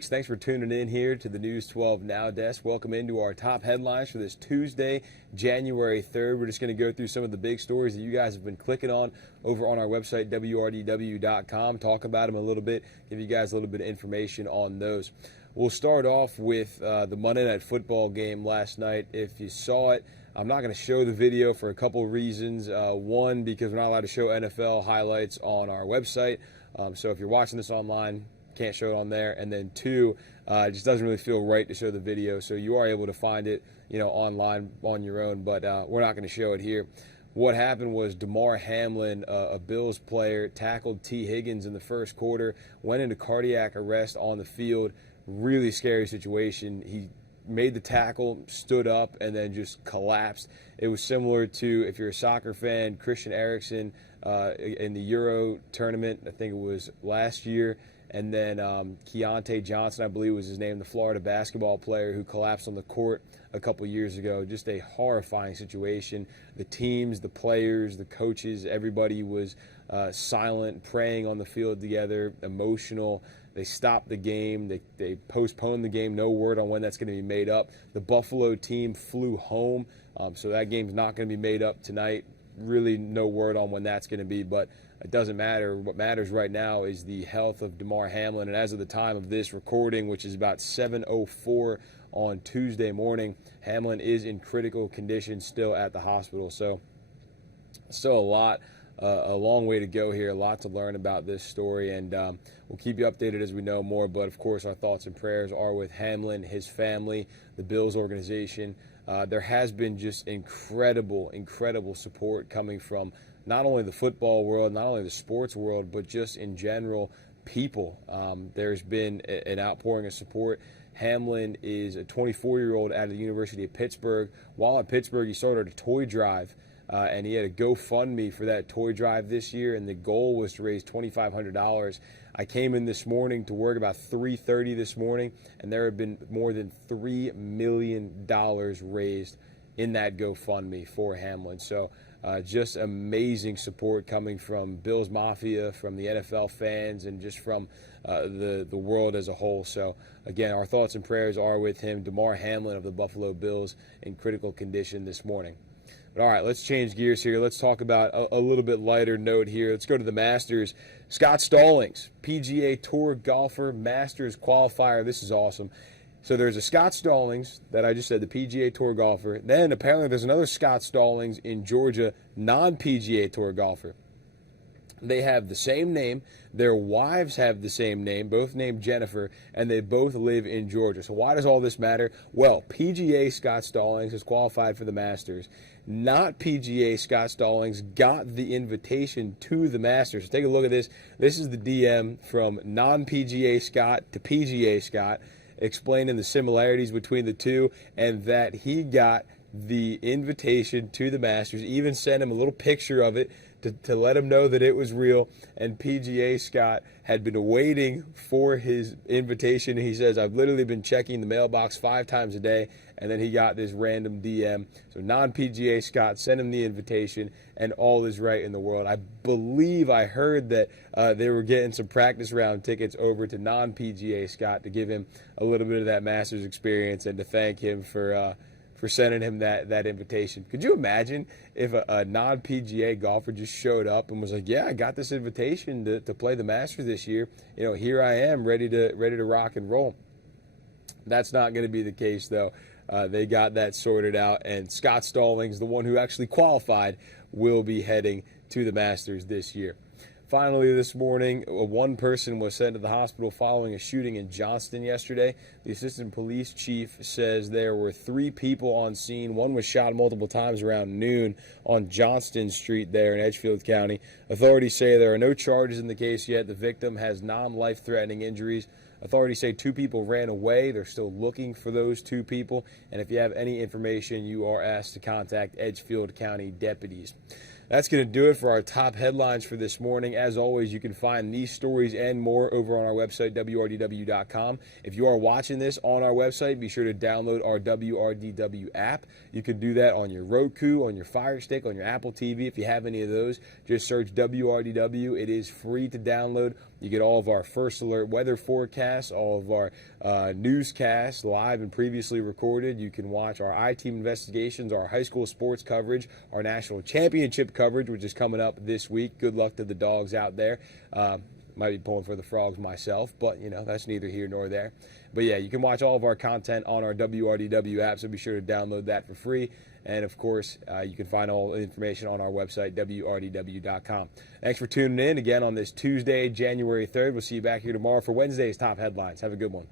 Thanks for tuning in here to the News 12 Now desk. Welcome into our top headlines for this Tuesday, January 3rd. We're just going to go through some of the big stories that you guys have been clicking on over on our website, WRDW.com, talk about them a little bit, give you guys a little bit of information on those. We'll start off with the Monday Night Football game last night. If you saw it, I'm not going to show the video for a couple of reasons. One, because we're not allowed to show NFL highlights on our website. So if you're watching this online, can't show it on there. And then two, it just doesn't really feel right to show the video. So you are able to find it, online on your own, but we're not going to show it here. What happened was Damar Hamlin, a Bills player, tackled T. Higgins in the first quarter, went into cardiac arrest on the field. Really scary situation. He made the tackle, stood up, and then just collapsed. It was similar to, if you're a soccer fan, Christian Eriksen in the Euro tournament, I think it was last year. And then Keontae Johnson, I believe was his name, the Florida basketball player who collapsed on the court a couple years ago. Just a horrifying situation. The teams, the players, the coaches, everybody was silent, praying on the field together, emotional. They stopped the game. They postponed the game. No word on when that's going to be made up. The Buffalo team flew home, so that game's not going to be made up tonight. Really no word on when that's going to be, but it doesn't matter. What matters right now is the health of Damar Hamlin, and as of the time of this recording, which is about 7:04 on Tuesday morning, Hamlin is in critical condition still at the hospital. So still a long way to go here, a lot to learn about this story, and we'll keep you updated as we know more. But of course, our thoughts and prayers are with Hamlin, his family, the Bills organization. There has been just incredible support coming from not only the football world, not only the sports world, but just in general, people. There's been an outpouring of support. Hamlin is a 24-year-old out of the University of Pittsburgh. While at Pittsburgh, he started a toy drive, and he had a GoFundMe for that toy drive this year, and the goal was to raise $2,500. I came in this morning to work about 3:30 this morning, and there have been more than $3 million raised in that GoFundMe for Hamlin. So just amazing support coming from Bills Mafia, from the NFL fans, and just from the world as a whole. So again, our thoughts and prayers are with him, Damar Hamlin of the Buffalo Bills, in critical condition this morning. But all right, let's change gears here. Let's talk about a little bit lighter note here. Let's go to the Masters. Scott Stallings, PGA Tour golfer, Masters qualifier. This is awesome. So there's a Scott Stallings that I just said, the PGA Tour golfer. Then apparently there's another Scott Stallings in Georgia, non-PGA Tour golfer. They have the same name. Their wives have the same name, both named Jennifer, and they both live in Georgia. So why does all this matter? Well, PGA Scott Stallings has qualified for the Masters. Not PGA Scott Stallings got the invitation to the Masters. So take a look at this. This is the DM from non-PGA Scott to PGA Scott, explaining the similarities between the two and that he got the invitation to the Masters, even sent him a little picture of it to let him know that it was real. And PGA Scott had been waiting for his invitation. He says, I've literally been checking the mailbox 5 times a day, and then he got this random DM. So non-PGA Scott sent him the invitation, and all is right in the world. I believe I heard that they were getting some practice round tickets over to non-PGA Scott to give him a little bit of that Masters experience and to thank him for sending him that invitation. Could you imagine if a non-PGA golfer just showed up and was like, yeah, I got this invitation to play the Masters this year. Here I am, ready to rock and roll. That's not going to be the case, though. They got that sorted out, and Scott Stallings, the one who actually qualified, will be heading to the Masters this year. Finally, this morning, one person was sent to the hospital following a shooting in Johnston yesterday. The assistant police chief says there were 3 people on scene. One was shot multiple times around noon on Johnston Street there in Edgefield County. Authorities say there are no charges in the case yet. The victim has non-life-threatening injuries. Authorities say 2 people ran away. They're still looking for those 2 people. And if you have any information, you are asked to contact Edgefield County deputies. That's going to do it for our top headlines for this morning. As always, you can find these stories and more over on our website, WRDW.com. If you are watching this on our website, be sure to download our WRDW app. You can do that on your Roku, on your Fire Stick, on your Apple TV. If you have any of those, just search WRDW. It is free to download. You get all of our first alert weather forecasts, all of our newscasts, live and previously recorded. You can watch our I-Team investigations, our high school sports coverage, our national championship coverage, which is coming up this week. Good luck to the dogs out there. Might be pulling for the Frogs myself, but, that's neither here nor there. But, yeah, you can watch all of our content on our WRDW app, so be sure to download that for free. And, of course, you can find all the information on our website, WRDW.com. Thanks for tuning in again on this Tuesday, January 3rd. We'll see you back here tomorrow for Wednesday's top headlines. Have a good one.